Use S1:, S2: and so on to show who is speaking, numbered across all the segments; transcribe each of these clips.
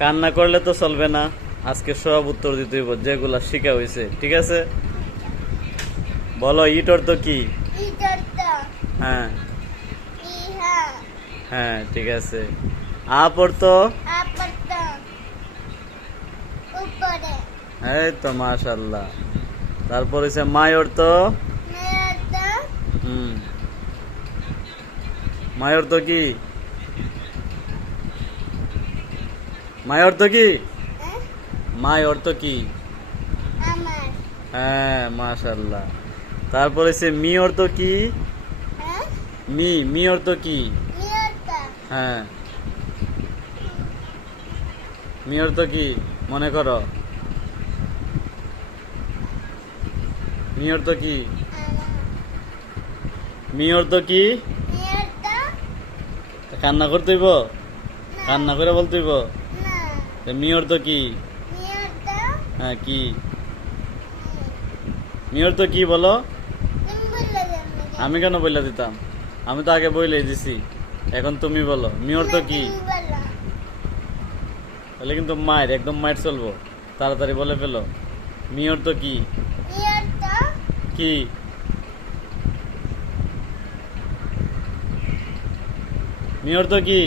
S1: কান্না করলে তো চলবে না। আজকে সব উত্তর দিতে হইব যেগুলা শিখা হয়েছে ঠিক আছে? বলো ইটর তো কি? হ্যাঁ। হ্যাঁ ঠিক আছে। আপর তো? এই তো মাশাল্লাহ তারপর হচ্ছে মায়র তো হুম। মায়র তো কি? মায়র অর্থ কি?
S2: হ্যাঁ?
S1: অর্থ কি? হ্যাঁ মাশাল্লাহ তারপর হচ্ছে মিয়র তো কি?
S2: হ্যাঁ?
S1: মি মিয়র তো কি? হ্যাঁ। মিয়র তো কি? মনে করো। মিয়র তো কি? মিয়র তো কি? কান্না করতে হইব? কান্না করে বলতে হইব?
S2: না
S1: তো মিয়র তো কি? হ্যাঁ কি? মিয়র তো কি বলো?
S2: আমি
S1: কেন বইলা দিতাম? আমি তো আগে বইলেই দিছি। এখন তুমি বলো মিয়র তো কি? তাহলে কিন্তু মায়ের একদম মায়ের চলবো। তাড়াতাড়ি বলে ফেলো। মিয়র তো কি? কি? মিয়র তো কি?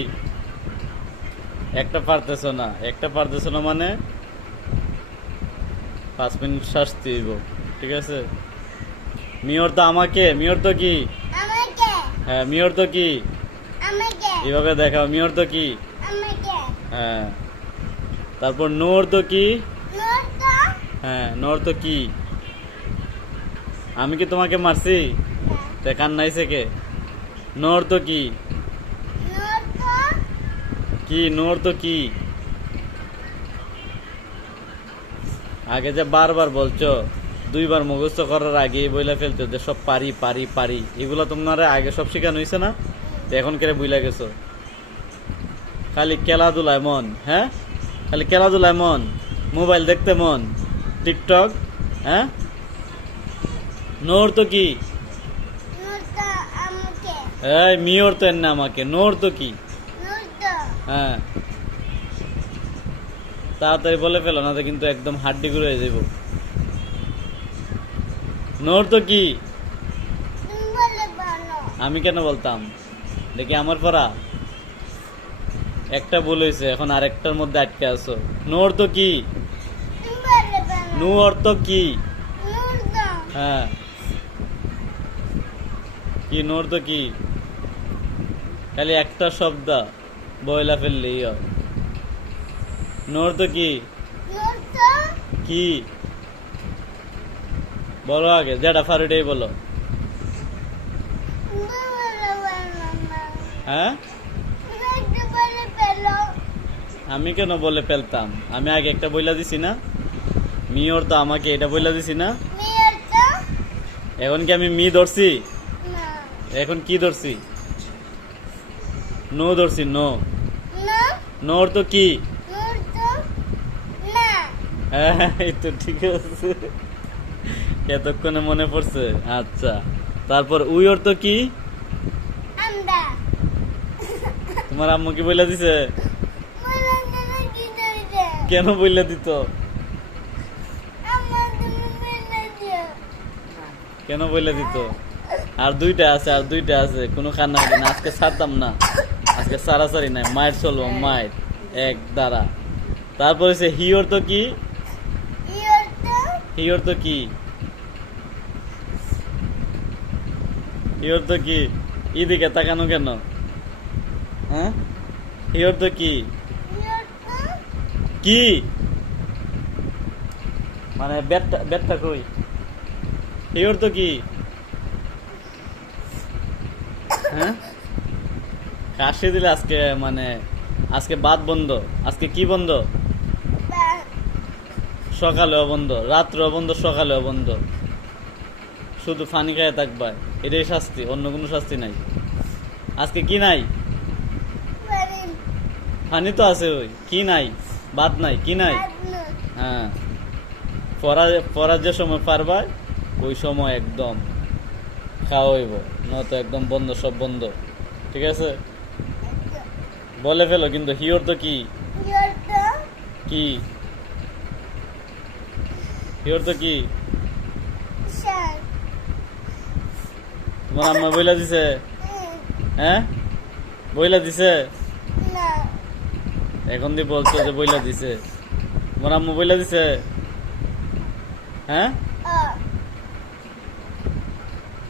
S1: একটা পারতেছ না একটা পারতেছ না মানে পাঁচ মিনিট শাস্তি দিব ঠিক আছে? মিয়র তো আমাকে মিয়র তো কি? হ্যাঁ মিয়র তো কি? এভাবে দেখাও মিয়র তো কি? হ্যাঁ। তারপর নোর তো কি? হ্যাঁ নোর তো কি? আমি কি তোমাকে মারছি? তে কান্নাইছে কে? নোর তো কি? কি নোর তো কি? আগে যে বারবার বলছো দুইবার মুখস্থ করার আগে বইলা ফেলতে যে সব পারি পারি পারি এগুলো তোমার আগে সব শেখানো হয়েছে না? তো এখন কেড়ে বুইলা গেছো? খালি খেলাধুলায় মন হ্যাঁ? খালি খেলাধুলায় মন মোবাইল দেখতে মন টিকটক হ্যাঁ? নোর তো কি? এই মিওর তো না আমাকে নোর তো কি? হ্যাঁ। তাড়াতাড়ি বলে ফেলো না কিন্তু একদম হাড্ডি গুঁড়ো হয়ে যাব নোর তো কি? আমি কেন বলতাম? দেখি আমার পড়া। একটা ভুল হয়েছে এখন আরেকটার মধ্যে আটকে আছো। নোর তো কি? নু অর্থ কি? হ্যাঁ। কি, নোর তো কি? খালি একটা শব্দ। বয়লা ফেললেই হয় নোর তো কি? কি? বলো আগে যেটা ফারুটাই বলো। হ্যাঁ? আমি কেন বলে ফেলতাম? আমি আগে একটা বইলা দিছি না। মিওর তো আমাকে এটা বইলা দিছি না। এখন কি আমি মি ধরছি? এখন কি ধরছি? নো ধরছি না। নোর তো কি হ্যাঁ এই তো ঠিক আছে। এতক্ষণে মনে পড়ছে। আচ্ছা তারপর উইওর তো কি? তোমার আম্মু কি বইলা দিছে? কেন বইলা দিত? কেন বইলা দিত? আর দুইটা আছে আর দুইটা আছে। কোনো কান্না আজকে ছাড়তাম না। আজকে সারাসারি নাই মায়ের চলবো মায়ের। এক দ্বারা তারপর হচ্ছে হিওর তো কি? হিওর তো? কি? হিওর তো কি? এদিকে তাকানো কেন? হ্যাঁ? হিওর তো কি? কি? মানে ব্যাটটা ব্যাটটা কই? হিওর তো কি? হ্যাঁ? কাশি দিলে আজকে মানে আজকে বাদ বন্ধ। আজকে কি বন্ধ?
S2: বা
S1: সকালেও বন্ধ, রাত্রেও বন্ধ, সকালেও বন্ধ। শুধু ফানি খায় থাকবা এটাই শাস্তি, অন্য কোনো শাস্তি নাই। আজকে কি নাই? ফানি তো আছে ওই, কি নাই? বাদ নাই, কি নাই? হ্যাঁ। পড়া, পড়ার যে সময় পারবা, ওই সময় একদম খাওয়া হইব নয়তো একদম বন্ধ, সব বন্ধ। ঠিক আছে? বলে ফেলো কিন্তু হিওর তো কি? কি? কি অর্থ কি? তোমার আম্মা বইলা দিছে? হ্যাঁ। বইলা দিছে? এখন দিয়ে বলছো যে বইলা দিছে। তোমার আম্মু বইলা দিছে? হ্যাঁ?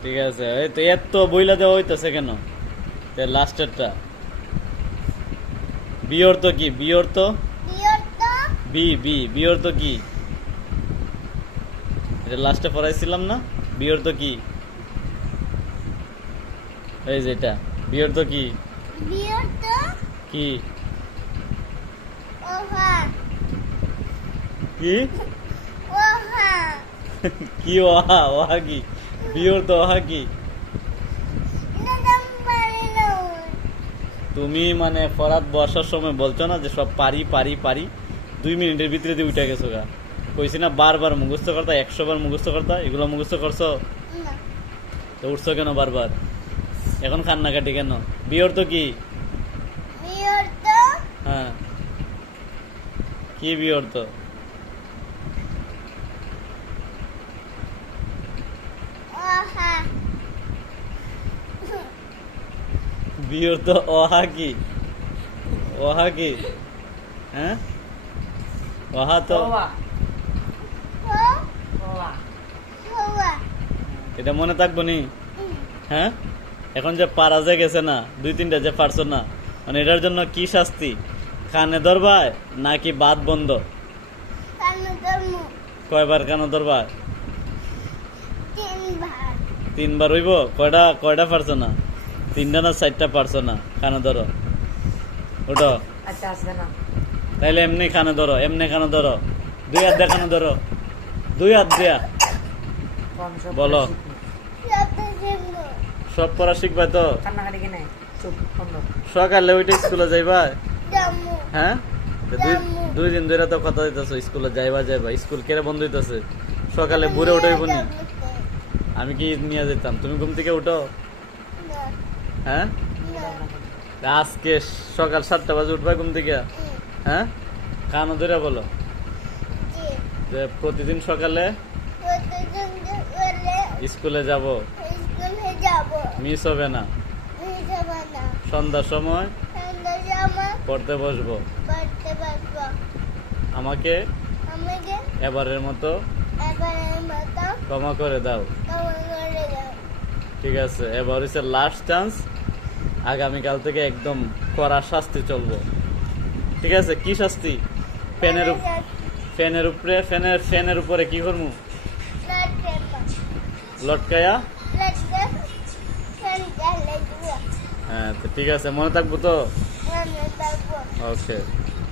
S1: ঠিক আছে তো এত বইলা দেওয়া হইতেছে কেন? লাস্টেরটা বি অর্থ কি? বি অর্থ বি বি বি অর্থ কি? এটা লাস্টে পড়াইছিলাম না? বি অর্থ কি? এই যে এটা বি অর্থ কি? কি? কি কি ওহা? ওহা কি? বি অর্থ ওহা কি
S2: না দাম পারি না
S1: তুমি মানে ফরাত বর্ষার সময় বলছো না যে সব পারি পারি পারি? দুই মিনিটের ভিতরে দিয়ে উঠে গেছো গা। কইছি না বারবার মুখস্থ করতা একশো বার মুখস্থ করতা এগুলো মুখস্থ করছ? তো উঠছো কেন বারবার? এখন কান্নাকাটি কেন? বিয়র তো কি? হ্যাঁ। কি বিয়র তো
S2: ওহা
S1: বিয়র তো অহা কি? অহা কি? হ্যাঁ? অহা তো এটা মনে থাকব নি? হ্যাঁ? এখন যে পারা যে গেছে না দুই তিনটা যে পারছ না মানে এটার জন্য কি শাস্তি? কানে ধরবায় নাকি বাদ বন্ধ? কয়বার কানে ধরবায়?
S2: তিন ভাগ
S1: তিনবার হইব? কয়টা কয়টা পারছ না? তিনটা না চারটা পারছ না কানে ধরো। ওটো
S3: আচ্ছা আসবে না।
S1: তাইলে এমনি কানে ধরো এমনি কানে ধরো। দুই হাত দিয়ে কানে ধরো। দুই হাত দিয়া।
S3: সব
S1: বলো।
S2: সব
S1: পড়া শিখবা তো? সকালে ওইটা স্কুলে যাইবা? হ্যাঁ? দুই দিন ধরে তো কথা দিতেছো স্কুলে যাইবা যাইবা। স্কুল কেড়ে বন্ধ হইতেছে? সকালে বুড়ে উঠাইব নি? আমি কি নিয়ে যেতাম? তুমি ঘুম থেকে উঠো। হ্যাঁ? আজকে সকাল সাতটা বাজে উঠবা ঘুম থেকে? হ্যাঁ? কানো ধরে বলো। যে প্রতিদিন সকালে স্কুলে যাব। মিস হবে না। সন্ধ্যার সময় পড়তে বসবো। আমাকে এবারের মতো ক্ষমা করে দাও।
S2: কমন করে দাও।
S1: ঠিক আছে এবার হচ্ছে লাস্ট চান্স আগামীকাল থেকে একদম কড়া শাস্তি চলবো। ঠিক আছে কি শাস্তি? ফ্যানের ফ্যানের উপরে ফ্যানের ফ্যানের উপরে কি করব লটকায়া? হ্যাঁ তো ঠিক আছে মনে থাকব তো? ওকে